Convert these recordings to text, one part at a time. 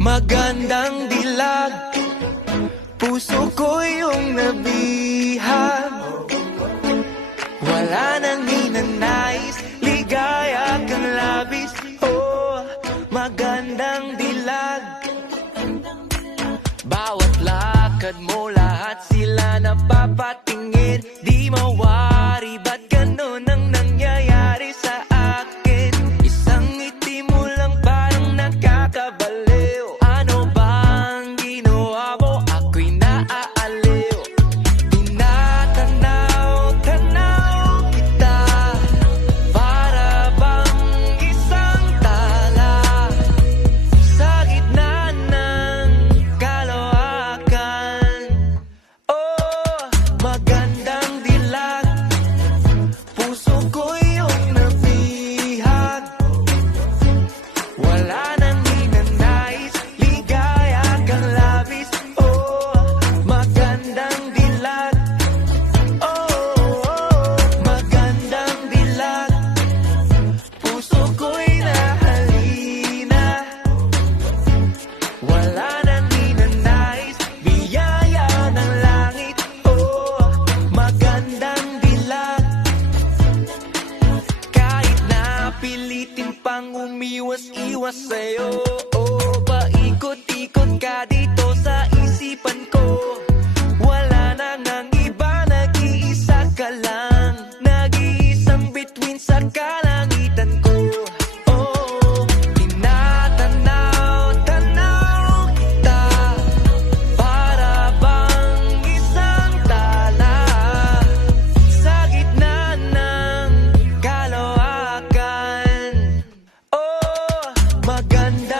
Magandang dilag. Puso ko yung nabihag. Wala nang hinanais. Ligaya kang labis. Oh, magandang dilag. Bawat lakad mo lahat sila napapatingin. Di ma sa'yo. O oh, paikot-ikot ka dito. ganda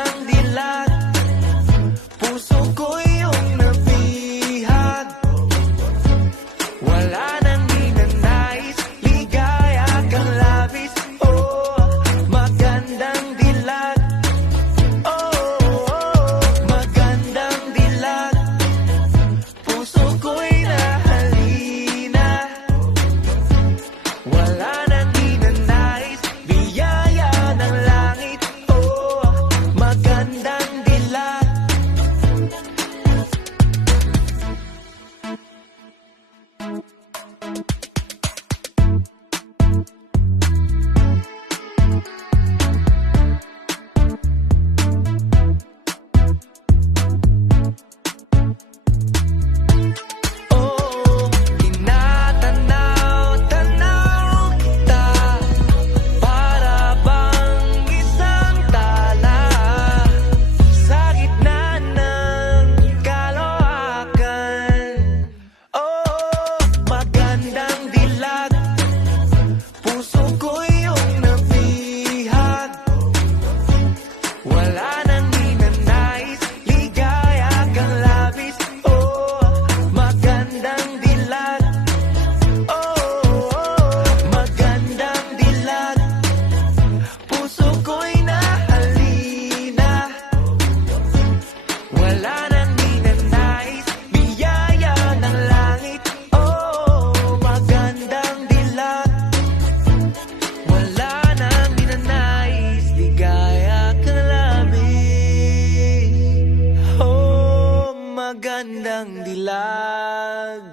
gandang dilag.